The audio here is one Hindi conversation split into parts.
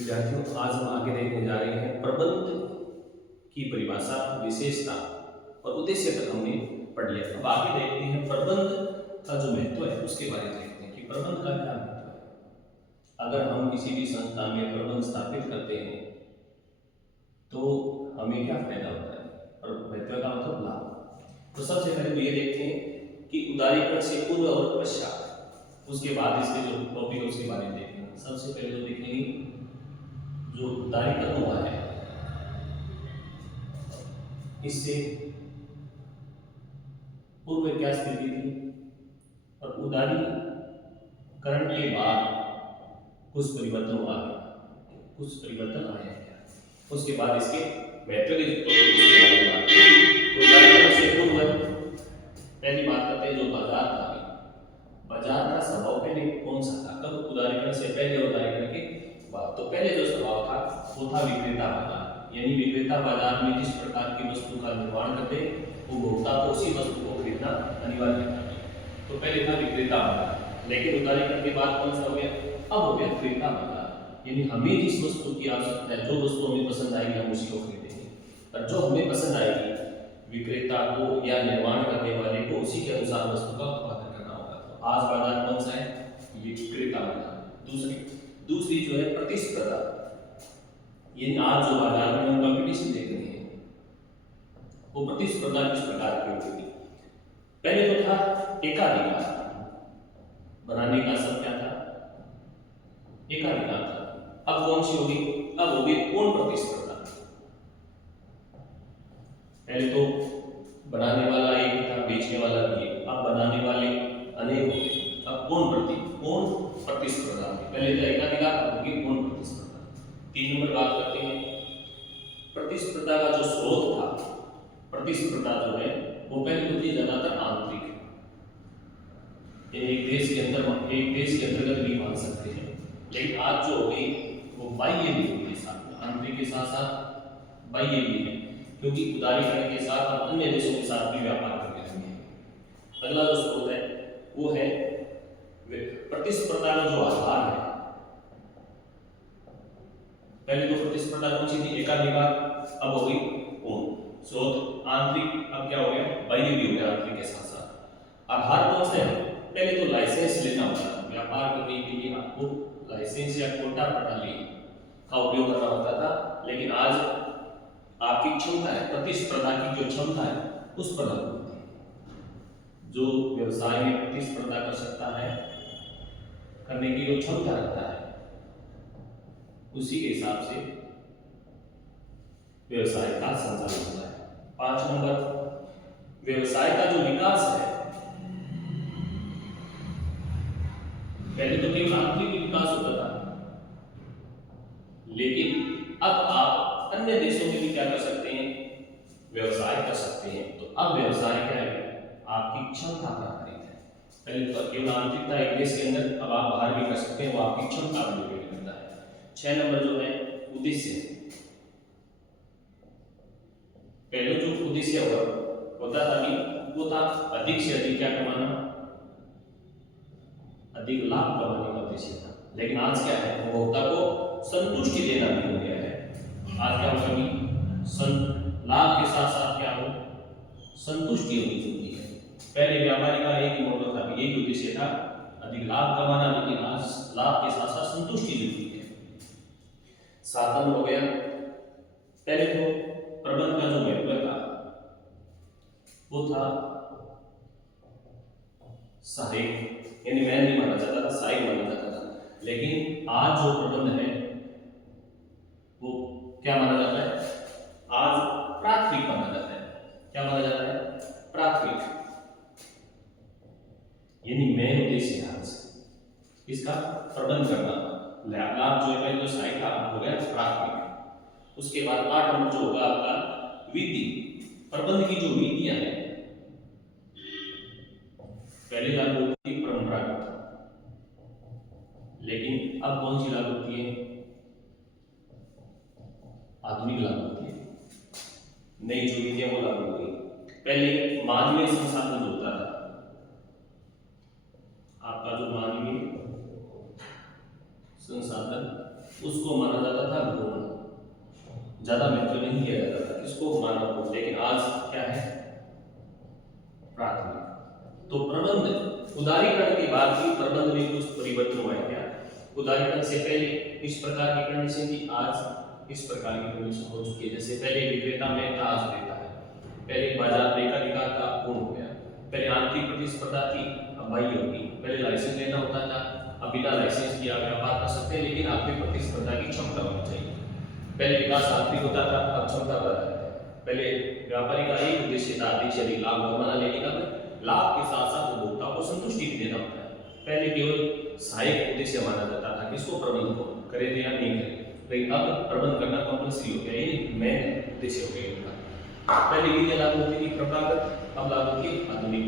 विद्यार्थियों, आज हम आगे देखने जा रहे हैं प्रबंध की परिभाषा, विशेषता और उद्देश्य तक हमने पढ़ लिया। अब आगे देखते हैं प्रबंध का जो महत्व है उसके बारे में देखते हैं कि प्रबंध का क्या महत्व है। अगर हम किसी भी संस्था में प्रबंध स्थापित करते हैं तो हमें क्या फायदा होता है और महत्व का मतलब लाभ। तो सबसे पहले तो ये देखते हैं कि उदारीकरण से पूर्व और पश्चात, उसके बाद इसके जो टॉपिक है उसके बारे में देखेंगे। सबसे पहले तो देखेंगे जो उदारीकरण हुआ है इससे पूर्व में क्या स्थिति थी और उदारीकरण के बाद कुछ परिवर्तन हुआ क्या, कुछ परिवर्तन आया क्या, उसके बाद इसके महत्व के बारे में बात करेंगे। तो उदारीकरण से पूर्व पहली बात करते हैं जो बाजार था। बाजार का स्वभाव पहले कौन सा था, कब उदारीकरण से पहले और उदारीकरण के बाद। तो पहले जो स्वभाव था वो था विक्रेता बाजार, यानी विक्रेता बाजार में जिस प्रकार की वस्तु का निर्माण करते उपभोक्ता को उसी वस्तु को खरीदना अनिवार्य था। तो पहले था विक्रेता बाजार, लेकिन उदारीकरण के बाद कौन सा हो गया, अब हो गया क्रेता बाजार, यानी हमें जिस वस्तु की आवश्यकता है, जो वस्तु हमें पसंद आएगी हम उसी को खरीदेंगे, और जो हमें पसंद आएगी विक्रेता को या निर्माण करने वाले को उसी के अनुसार वस्तु का उत्पादन करना होगा। तो आज बाजार कौन सा है, विक्रेता बाजार। दूसरी जो है प्रतिस्पर्धा, यानी आज जो बाजार में हम कंपटीशन देख रहे हैं वो प्रतिस्पर्धा किस प्रकार की होगी। पहले तो था एकाधिकार, बनाने का सब क्या था, एकाधिकार था। अब कौन सी होगी, अब होगी पूर्ण प्रतिस्पर्धा। पहले तो बनाने वाला एक ही था, बेचने वाला भी एक, अब बनाने वाले अनेक होते, अब पूर्ण प्रतिस्पर्धा। पहले तो एकाधिकार, अब होगी पूर्ण प्रतिस्पर्धा। 3 नंबर बात करते हैं प्रतिस्पर्धा का जो स्रोत था। प्रतिस्पर्धा जो है वो पहले तो थी ज्यादातर आंतरिक, एक देश के अंदर, एक देश के अंतर्गत भी मान सकते हैं, लेकिन आज जो हो गई वो बाह्य भी होगी, साथ आंतरिक के साथ साथ बाह्य भी है, क्योंकि उदारीकरण के साथ हम अन्य देशों के साथ भी व्यापार करते रहेंगे। अगला जो स्रोत है वो है प्रतिस्पर्धा का जो आधार है। पहले तो प्रतिस्पर्धा कौन सी थी, एकाधिकार, अब हो गई पूर्ण। स्रोत आंतरिक, अब क्या हो गया, बाह्य भी हो गया आंतरिक के साथ साथ। आधार कौन से है, पहले तो लाइसेंस लेना होता था, व्यापार करने के लिए आपको लाइसेंस या कोटा प्रणाली का उपयोग करना होता था, लेकिन आज आपकी क्षमता है, प्रतिस्पर्धा की जो क्षमता है उस पर लागू होती है। जो व्यवसाय में प्रतिस्पर्धा कर सकता है, करने की जो क्षमता रखता है, उसी के हिसाब से व्यवसाय का संचालन होता है। 5 नंबर व्यवसाय का जो विकास है, पहले तो केवल आंतरिक विकास होता था, लेकिन अब आप अन्य देशों में भी क्या कर सकते हैं, व्यवसाय कर सकते हैं। तो अब व्यवसाय क्या है, आपकी क्षमता पर आधारित है। पहले तो केवल आंतरिक था एक देश के अंदर, अब आप बाहर भी कर सकते हैं, वो आपकी क्षमता पर डिपेंड करता है। 6 नंबर जो है उद्देश्य। पहले जो उद्देश्य होता था वो था अधिक से अधिक क्या कमाना, अधिक लाभ कमाने का उद्देश्य था, लेकिन आज क्या है, उपभोक्ता को संतुष्टि देना भी हो गया है। आज क्या होगा कि लाभ के साथ साथ क्या हो, संतुष्टि होनी चाहिए है। पहले व्यापारी का एक ही मोटो था, यही उद्देश्य था, अधिक लाभ कमाना, लेकिन आज लाभ के साथ साथ संतुष्टि जरूरी है। 7 नंबर हो गया, पहले तो प्रबंध का जो महत्व था वो था सहायक, यानी मैं नहीं माना जाता था, सहायक माना जाता था, लेकिन आज जो प्रबंध है वो क्या माना जाता है, आज प्राथमिक माना जाता है। क्या माना जाता है, प्राथमिक, यानी मेन उद्देश्य है आज इसका प्रबंध करना। लाभ जो है पहले तो सहायक था, अब हो गया प्राथमिक। उसके बाद 8 नंबर जो होगा आपका विधि, प्रबंध की जो विधियां हैं, पहले लागू होती थी परंपरागत, लेकिन अब कौन सी लागू होती है, आधुनिक लागू होती है, नई जो विधियां वो लागू होती है। पहले मानवीय संसाधन होता था, आपका जो मानवीय संसाधन उसको माना जाता था गौण, ज्यादा महत्व नहीं दिया जाता था, किसको मानव। लेकिन आज क्या है, प्राथमिक। तो प्रबंध उदारीकरण के बाद भी प्रबंध में कुछ परिवर्तन हुआ है क्या? उदारीकरण से पहले इस प्रकार की कंडीशन थी, आज इस प्रकार की कंडीशन हो चुकी है। जैसे पहले विक्रेता में था, आज देता है। पहले बाजार में एकाधिकार था, पूर्ण हो गया। पहले आंतरिक प्रतिस्पर्धा थी, अब बाह्य होगी। पहले लाइसेंस लेना होता था, अब बिना लाइसेंस के आप व्यापार कर सकते हैं, लेकिन आपकी प्रतिस्पर्धा की क्षमता होनी चाहिए। पहले विकास आंतरिक होता था, अब क्षमता पर है। पहले व्यापारी का एक उद्देश्य था, अधिक लाभ कमाना, लेकिन अब लाभ के साथ साथ उपभोक्ता को संतुष्टि भी देना होता है। पहले केवल सहायक उद्देश्य माना जाता था, किसको, प्रबंध को, करे या नहीं करे, लेकिन अब प्रबंध करना कंपल्सरी हो गया, ये मेन उद्देश्य हो गया इनका। पहले विधि लागू होती थी परंपरागत, अब लागू की आधुनिक।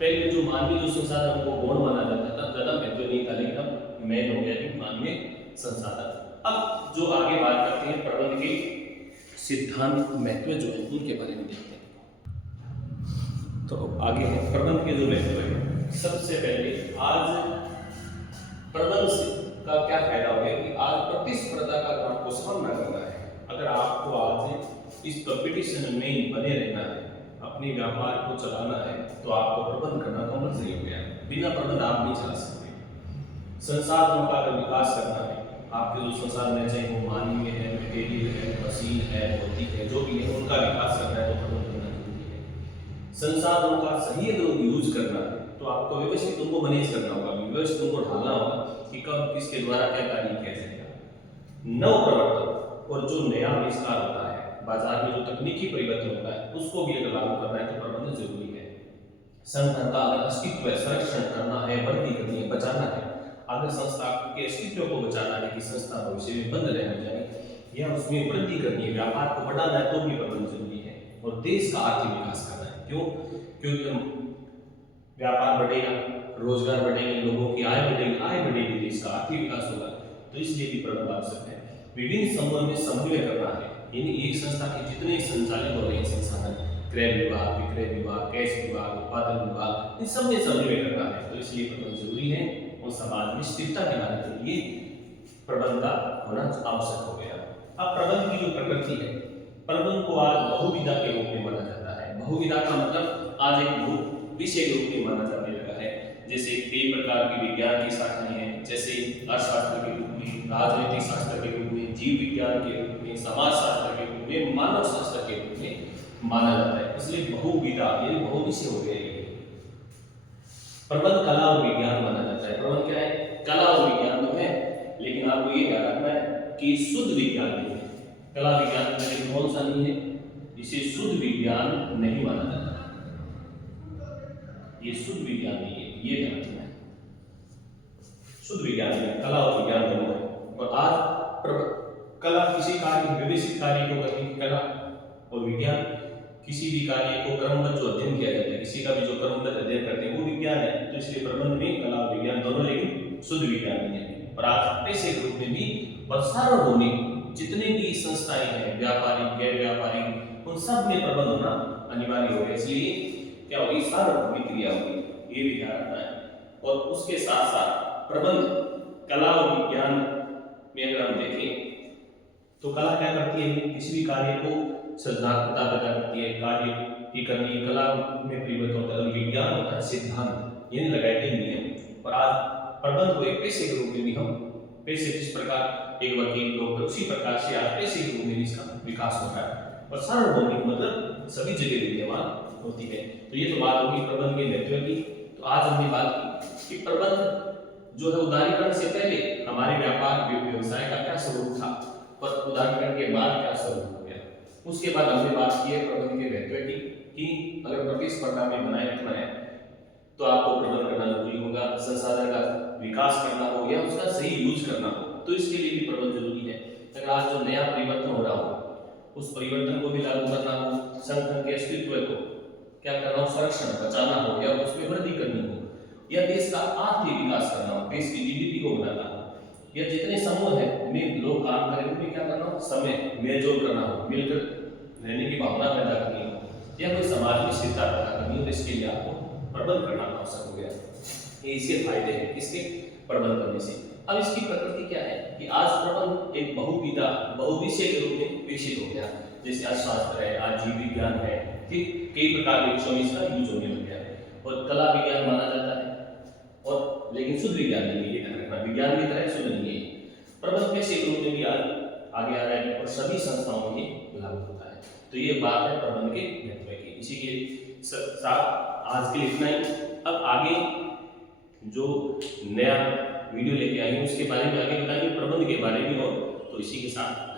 पहले जो मानवीय जो संसाधन को गौण माना जाता था, ज्यादा महत्व नहीं था, लेकिन अब मेन हो गया कि मानवीय संसाधन। अब जो आगे बात करते हैं प्रबंध के सिद्धांत महत्व जो है उनके बारे में देखते हैं। तो आगे है प्रबंध के जो महत्व है। सबसे पहले आज प्रबंध से का क्या फायदा हो गया कि आज प्रतिस्पर्धा का आपको सामना करना है। अगर आपको आज इस कंपटीशन में बने रहना है, अपने व्यापार को चलाना है, तो आपको प्रबंध करना कंपल्सरी हो गया। बिना प्रबंध आप नहीं चला सकते। संसाधनों का अगर विकास करना है, आपके जो संसाधन है, चाहे वो मानवीय है, मटेरियल है, मशीन है, भौतिक है, जो भी है, उनका विकास करना है तो प्रबंध करना जरूरी है। संसाधनों का सही अगर यूज करना है तो आपको व्यवस्थित उनको मैनेज करना होगा, व्यवस्थित उनको ढालना होगा कि कब किसके द्वारा क्या कार्य किया जाएगा। नव प्रवर्तन और जो नया आविष्कार होता है, बाजार में जो तकनीकी परिवर्तन होता है, उसको भी अगर लागू करना है तो प्रबंध जरूरी है। संगठन का अगर अस्तित्व है, संरक्षण करना है, वृद्धि करनी है, बचाना है, अगर संस्था के अस्तित्व को बचाना है कि संस्था भविष्य में बंद रह जाए या उसमें वृद्धि करनी है, व्यापार को बढ़ाना है, तो भी प्रबंध जरूरी है। और देश का आर्थिक विकास करना है। क्यों? क्योंकि व्यापार बढ़ेगा, रोजगार बढ़ेंगे, लोगों की आय बढ़ेगी, देश का आर्थिक विकास होगा, तो इसलिए भी प्रबंध आवश्यक है। विभिन्न समूहों में समन्वय करना है, यानी एक संस्था के जितने संचालित हो रहे हैं संसाधन, क्रय विभाग, विक्रय विभाग, कैश विभाग, उत्पादन विभाग, इन सब में समन्वय करना है, तो इसलिए प्रबंध जरूरी है। और समाज में स्थिरता दिलाने के लिए प्रबंध का होना आवश्यक हो गया। अब प्रबंध की जो प्रकृति है, प्रबंध को आज बहुविधा के रूप में माना जाता है। बहुविधा का मतलब आज एक विषय के रूप में माना जाने लगा है। जैसे कई प्रकार की विज्ञान की शाखाएं हैं, जैसे अर्थशास्त्र के रूप में, राजनीतिक शास्त्र के रूप में, जीव विज्ञान के रूप में, समाज शास्त्र के रूप में, मानव शास्त्र के रूप में माना जाता है। इसलिए बहुविधा, ये बहुविषय हो गया। प्रबंध कला और विज्ञान माना जाता है। प्रबंध क्या है? कला और विज्ञान तो है, लेकिन आपको ये ध्यान रखना है कि शुद्ध विज्ञान नहीं है। कला विज्ञान में लेकिन कौन सा नहीं है? इसे शुद्ध विज्ञान नहीं माना जाता। ये शुद्ध विज्ञान नहीं है, ये ध्यान रखना है। शुद्ध विज्ञान है, कला और विज्ञान दोनों है। और आज कला किसी कार्य, व्यवस्थित कार्य को करने की कला, और विज्ञान किसी भी कार्य को क्रमबद्ध जो अध्ययन किया जाता है, किसी का भी जो क्रमबद्ध अध्ययन करते हैं वो विज्ञान है। तो इसलिए प्रबंध में कला और विज्ञान दोनों, लेकिन शुद्ध विज्ञान नहीं है। और आज पेशे के रूप में भी और सार्वभौमिक जितने भी संस्थाएं हैं, व्यापारिक, गैर व्यापारिक, उन सब में प्रबंध होना अनिवार्य हो गया। इसलिए क्या होगी? सार्वभौमिक क्रिया होगी, ये भी ध्यान रखना है। और उसके साथ साथ प्रबंध कला और विज्ञान में अगर हम देखें तो कला क्या करती है? किसी भी कार्य को सृजनात्मकता पैदा करती है, कार्य की करनी, कला में परिवर्तन होता है। विज्ञान होता है सिद्धांत, यानी लगाए गए नियम। और आज प्रबंध को एक पेशे के रूप में भी हम, पेशे जिस प्रकार एक वकील, डॉक्टर, उसी प्रकार से आज पेशे के रूप में इसका विकास हो रहा है। और सार्वभौमिक मतलब सभी जगह विद्यमान होती है। तो ये तो बात होगी प्रबंध के महत्व की। तो आज हमने बात की कि प्रबंध जो है उदारीकरण से पहले हमारे व्यापार व्यवसाय का क्या स्वरूप था, और उदारीकरण के बाद क्या स्वरूप हो गया। उसके बाद हमने बात की है प्रबंध के महत्व की कि अगर प्रतिस्पर्धा में बनाए रखना है तो आपको प्रबंध करना जरूरी होगा। संसाधन का विकास करना हो या उसका सही यूज करना हो, तो इसके लिए भी प्रबंध जरूरी है। अगर आज जो नया परिवर्तन हो रहा हो उस परिवर्तन को भी लागू करना हो, संगठन के अस्तित्व को क्या करना हो, संरक्षण बचाना हो, या उसमें वृद्धि करनी हो, या देश का आर्थिक विकास करना हो, देश की जीडीपी को बढ़ाना हो, या जितने समूह है में लोग काम करें उनमें क्या करना हो, समय मेलजोल करना हो, मिलकर रहने की भावना पैदा करनी हो, या कोई समाज में स्थिरता पैदा करनी हो, तो इसके लिए आपको प्रबंध करना आवश्यक हो गया। ये इसके फायदे हैं, इसके प्रबंध करने से। अब इसकी प्रकृति क्या है कि आज प्रबंध एक बहुविधा बहुविषय के रूप में विकसित हो गया। जैसे आज शास्त्र है, आज जीव विज्ञान है, ठीक, कई प्रकार के विषयों में इसका यूज होने लग गया है। और कला विज्ञान माना जाता है, और लेकिन शुद्ध विज्ञान नहीं है, ये ध्यान रखना, विज्ञान की तरह शुद्ध नहीं है। प्रबंध के क्षेत्र में भी आज आगे आ रहा है और सभी संस्थाओं में लागू होता है। तो ये बात है प्रबंध के महत्व की। इसी के साथ आज के लिए इतना ही। अब आगे जो नया वीडियो लेके आएंगे उसके बारे में आगे बताएंगे, प्रबंध के बारे में, और तो इसी के साथ